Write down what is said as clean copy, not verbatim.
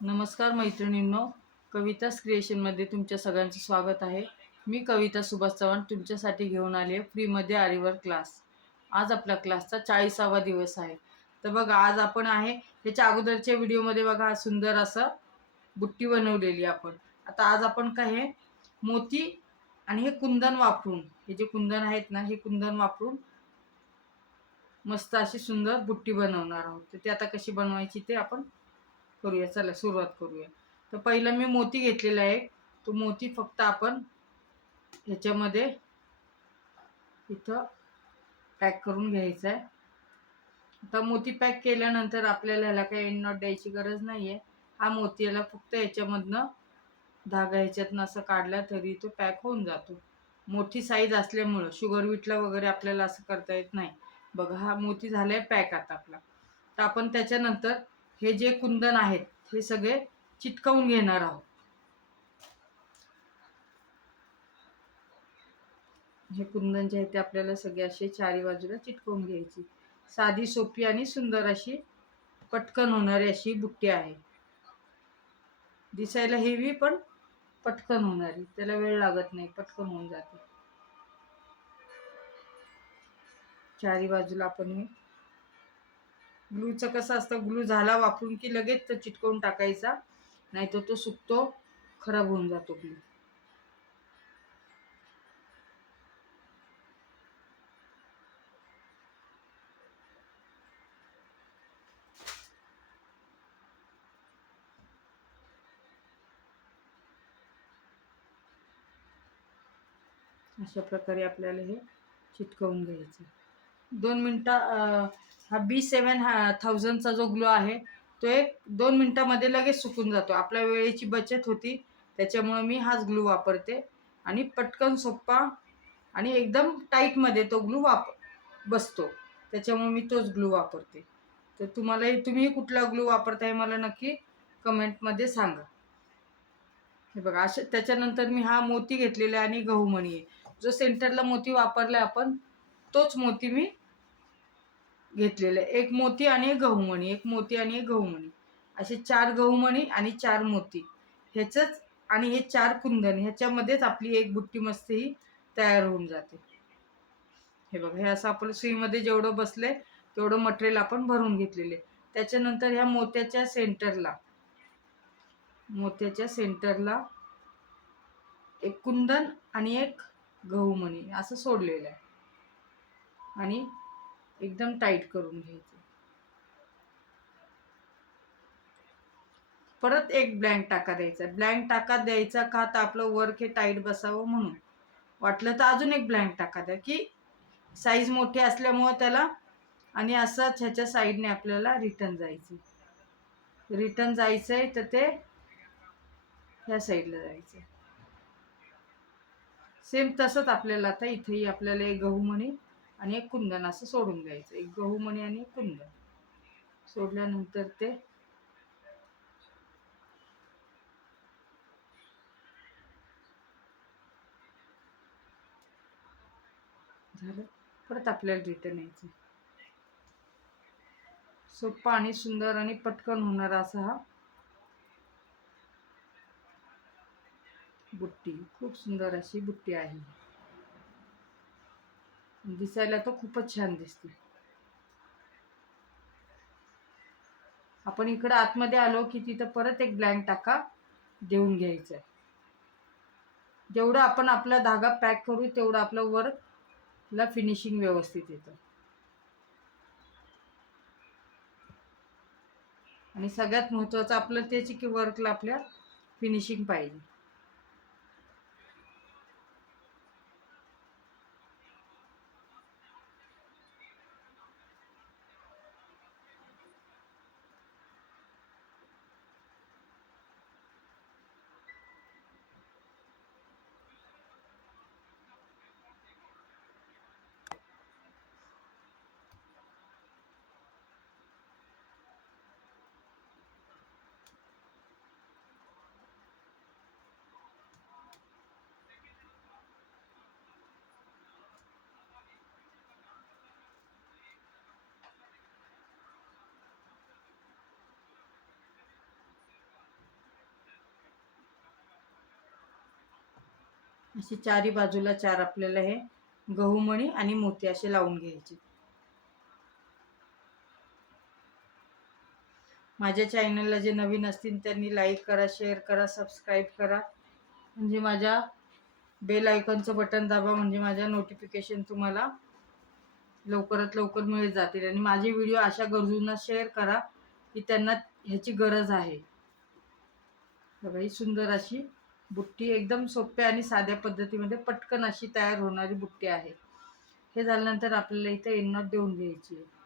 नमस्कार मैत्रिणींनो, कवितास क्रिएशनमध्ये तुमच्या सगळ्यांचं स्वागत आहे. मी कविता सुभाष चव्हाण तुमच्यासाठी घेऊन आली आहे फ्रीमध्ये आरीवर क्लास. आज आपल्या क्लासचा 40वा दिवस आहे. तर बघा, आज आपण आहे ह्याच्या अगोदरच्या व्हिडिओमध्ये बघा सुंदर असं बुट्टी बनवलेली आपण. आता आज आपण काय हे मोती आणि हे कुंदन वापरून, हे जे कुंदन आहेत ना, हे कुंदन वापरून मस्त अशी सुंदर बुट्टी बनवणार आहोत. तर ते आता कशी बनवायची ते आपण करूया. चला सुरुवात करूया. तर पहिलं मी मोती घेतलेला आहे. तो मोती फक्त आपण ह्याच्यामध्ये इथं पॅक करून घ्यायचा आहे. आता मोती पॅक केल्यानंतर आपल्याला ह्याला काही एंड नॉट द्यायची गरज नाही आहे. हा मोती याला फक्त याच्यामधनं धागा ह्याच्यातनं असं काढला तरी तो पॅक होऊन जातो. मोठी साईज असल्यामुळं शुगर बीटला वगैरे आपल्याला असं करता येत नाही. बघा, हा मोती झालाय पॅक आता आपला. तर आपण त्याच्यानंतर हे जे कुंदन आहेत हे सगळे चिटकवून घेणार आहोत. हे कुंदन जे आहे ते आपल्याला सगळे असे चारी बाजूला चिटकवून घ्यायची. साधी सोपी आणि सुंदर अशी पटकन होणारी अशी बुट्टी आहे. दिसायला हेवी पण पटकन होणारी, त्याला वेळ लागत नाही, पटकन होऊन जाते. चारी बाजूला आपण हे ग्लूचं कसं असतं, ग्लू झाला वापरून की लगेच तो चिटकवून टाकायचा, नाहीतर तो सुकतो, खराब होऊन जातो ग्लू. अशा प्रकारे आपल्याला हे चिटकवून घ्यायचं. 2 मिनटं हा B7000चा जो ग्लो आहे तो एक 2 मिनटामध्ये लगेच सुकून जातो. आपल्या वेळेची बचत होती, त्याच्यामुळे मी हाच ग्लू वापरते आणि पटकन सोप्पा आणि एकदम टाईटमध्ये तो ग्लू बसतो. त्याच्यामुळे मी तोच ग्लू वापरते. तर तुम्ही कुठला ग्लू वापरताय मला नक्की कमेंटमध्ये सांगा. हे बघा, असे त्याच्यानंतर मी हा मोती घेतलेला आणि गहूमणी आहे. जो सेंटरला मोती वापरला आपण तोच मोती मी घेतलेला आहे. एक मोती आणि एक गहूमणी, एक मोती आणि एक गहूमणी, असे 4 गहूमणी आणि 4 मोती ह्याचंच आणि हे 4 कुंदन ह्याच्यामध्येच आपली एक बुट्टी मस्त ही तयार होऊन जाते. हे बघा, हे असं आपण सुईमध्ये जेवढं बसलंय तेवढं मटेरियल आपण भरून घेतलेले. त्याच्यानंतर ह्या मोत्याच्या सेंटरला एक कुंदन आणि एक गहूमणी असं सोडलेलं आहे आणि एकदम टाईट करून घ्यायचं. परत एक ब्लँक टाका द्यायचा. ब्लँक टाका द्यायचा का, तर आपलं वर्क हे टाईट बसावं म्हणून. वाटलं तर अजून एक ब्लँक टाका द्या, की साईज मोठी असल्यामुळं त्याला. आणि असंच ह्याच्या साईडने आपल्याला रिटर्न जायचंय तर ते ह्या साईडला जायचं. सेम तसंच आपल्याला आता इथेही आपल्याला एक गहूमणी आणि एक कुंदन असं सोडून द्यायचं. एक गहूमणी आणि एक कुंदन सोडल्यानंतर ते झालं. परत आपल्याला रिटर्न यायचं. सोप्पा आणि सुंदर आणि पटकन होणारा असा हा बुट्टी, खूप सुंदर अशी बुट्टी आहे. दिसायला तर खूपच छान दिसते. आपण इकडे आतमध्ये आलो की तिथं परत एक ब्लँक टाका देऊन घ्यायचा. जेवढं आपण आपला धागा पॅक करू तेवढं आपलं वर्कला फिनिशिंग व्यवस्थित येतं. आणि सगळ्यात महत्त्वाचं आपलं त्याची की वर्कला आपल्या फिनिशिंग पाहिजे. अशी चारी बाजूला चार आपल्याला हे गहूमणी आणि मोती असे लावून घ्यायचे. माझ्या चॅनलला जे नवीन असतील त्यांनी लाईक करा, शेअर करा, सबस्क्राईब करा. म्हणजे माझ्या बेल आयकॉनचं बटन दाबा, म्हणजे माझ्या नोटिफिकेशन तुम्हाला लवकरात लवकर मिळत जातील. आणि माझे व्हिडिओ अशा गरजूंना शेअर करा की त्यांना ह्याची गरज आहे. बघा, ही सुंदर अशी बुट्टी एकदम सोप्या आणि साध्या पद्धतीमध्ये पटकन अशी तयार होणारी बुट्टी आहे. हे झाल्यानंतर आपल्याला इथे एन्नॉट देऊन घ्यायची आहे.